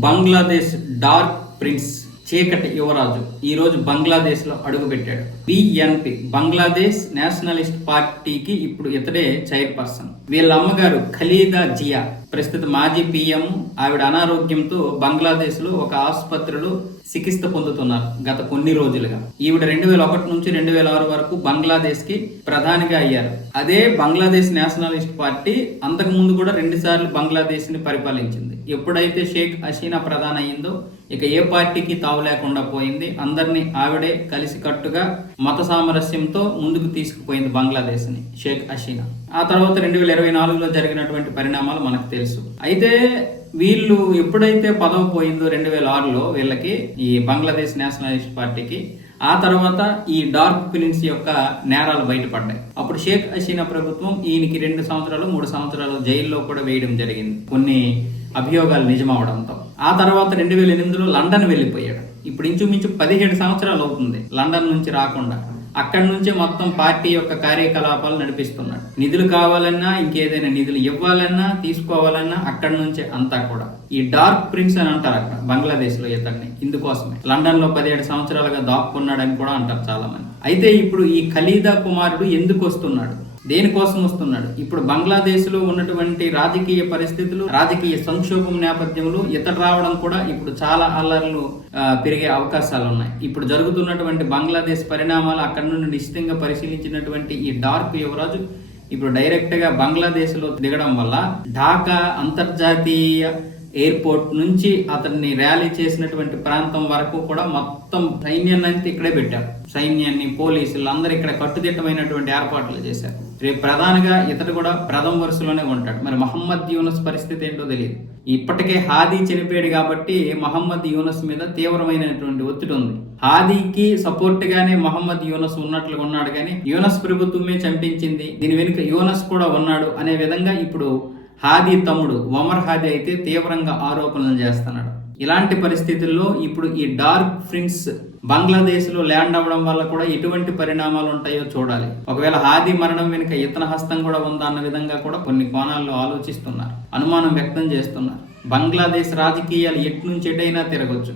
Bangladesh dark prince చీకటి యువరాజు ఈరోజు బంగ్లాదేశ్లో అడుగుపెట్టాడు బిఎన్పి బంగ్లాదేశ్ నేషనలిస్ట్ పార్టీకి ఇప్పుడు ఇతడే చైర్పర్సన్. వీళ్ళ అమ్మగారు ఖలీదా జియా. ప్రస్తుత మాజీ పీఎం ఆవిడ అనారోగ్యంతో బంగ్లాదేశ్లో ఒక ఆసుపత్రిలో చికిత్స పొందుతున్నారు గత కొన్ని రోజులుగా. ఈవిడ రెండు వేల ఒకటి నుంచి రెండు వేల ఆరు వరకు బంగ్లాదేశ్కి ప్రధానిగా అయ్యారు. అదే బంగ్లాదేశ్ నేషనలిస్ట్ పార్టీ అంతకు ముందు కూడా రెండు సార్లు బంగ్లాదేశ్ని పరిపాలించింది. ఎప్పుడైతే షేక్ హసీనా ప్రధాన అయిందో ఇక ఏ పార్టీకి తావు లేకుండా పోయింది. అందరినీ ఆవిడే కలిసి కట్టుగా మత సామరస్యంతో ముందుకు తీసుకుపోయింది బంగ్లాదేశ్ని షేక్ హసీనా. ఆ తర్వాత రెండు వేల ఇరవై నాలుగులో జరిగినటువంటి పరిణామాలు మనకు తెలుసు. అయితే వీళ్ళు ఎప్పుడైతే పదవి పోయిందో రెండు వేల ఆరులో వీళ్ళకి ఈ బంగ్లాదేశ్ నేషనలిస్ట్ పార్టీకి ఆ తర్వాత ఈ డార్క్ ప్రిన్స్ యొక్క నేరాలు బయటపడ్డాయి. అప్పుడు షేక్ హసీనా ప్రభుత్వం ఈయనకి రెండు సంవత్సరాలు మూడు సంవత్సరాలు జైల్లో కూడా వేయడం జరిగింది. కొన్ని అభియోగాలు నిజమవడంతో. ఆ తర్వాత రెండు వేల ఎనిమిదిలో లండన్ వెళ్ళిపోయాడు. ఇప్పుడు ఇంచుమించు పదిహేడు సంవత్సరాలు అవుతుంది లండన్ నుంచి రాకుండా. అక్కడి నుంచే మొత్తం పార్టీ యొక్క కార్యకలాపాలు నడిపిస్తున్నాడు నిధులు కావాలన్నా ఇంకేదైనా నిధులు ఇవ్వాలన్నా తీసుకోవాలన్నా అక్కడి నుంచే అంతా కూడా. ఈ డార్క్ ప్రిన్స్ అని అంటారు అక్కడ బంగ్లాదేశ్లో ఇతన్ని ఇందుకోసమే. లండన్లో పదిహేడు సంవత్సరాలుగా దాక్కున్నాడని కూడా అంటారు చాలా మంది అయితే ఇప్పుడు ఈ ఖలీదా కుమారుడు ఎందుకు వస్తున్నాడు? దేనికోసం వస్తున్నాడు? ఇప్పుడు బంగ్లాదేశ్లో ఉన్నటువంటి రాజకీయ పరిస్థితులు రాజకీయ సంక్షోభం నేపథ్యంలో ఇతడు రావడం కూడా ఇప్పుడు చాలా అల్లర్లు పెరిగే అవకాశాలు ఉన్నాయి ఇప్పుడు జరుగుతున్నటువంటి బంగ్లాదేశ్ పరిణామాలు అక్కడ నుండి నిశ్చితంగా పరిశీలించినటువంటి ఈ డార్క్ యువరాజు ఇప్పుడు డైరెక్ట్గా బంగ్లాదేశ్లో దిగడం వల్ల ఢాకా అంతర్జాతీయ ఎయిర్పోర్ట్ నుంచి అతన్ని ర్యాలీ చేసినటువంటి ప్రాంతం వరకు కూడా మొత్తం సైన్యాన్ని అయితే ఇక్కడే పెట్టారు. సైన్యాన్ని పోలీసులు అందరూ ఇక్కడ కట్టుదిట్టమైనటువంటి ఏర్పాట్లు చేశారు. రేపు ప్రధానిగా ఇతడు కూడా ప్రథమ వరుసలోనే ఉంటాడు. మరి మహమ్మద్ యూనస్ పరిస్థితి ఏంటో తెలియదు. ఇప్పటికే హాదీ చనిపోయాడు కాబట్టి మహమ్మద్ యూనస్ మీద తీవ్రమైనటువంటి ఒత్తిడి ఉంది. హాదీకి సపోర్ట్ గానే మహమ్మద్ యూనస్ ఉన్నట్లుగా ఉన్నాడు కానీ యూనస్ ప్రభుత్వమే చంపించింది. దీని వెనుక యూనస్ కూడా ఉన్నాడు అనే విధంగా ఇప్పుడు హాది తమ్ముడు ఒమర్ హాది అయితే తీవ్రంగా ఆరోపణలు చేస్తున్నాడు. ఇలాంటి పరిస్థితుల్లో ఇప్పుడు ఈ డార్క్ ఫ్రిన్స్ బంగ్లాదేశ్లో ల్యాండ్ అవ్వడం వల్ల కూడా ఎటువంటి పరిణామాలు ఉంటాయో చూడాలి. ఒకవేళ హాది మరణం వెనుక ఇతన హస్తం కూడా ఉందా అన్న విధంగా కూడా కొన్ని కోణాల్లో ఆలోచిస్తున్నారు. అనుమానం వ్యక్తం చేస్తున్నారు. బంగ్లాదేశ్ రాజకీయాలు ఎటు నుంచి ఎటైనా తిరగొచ్చు.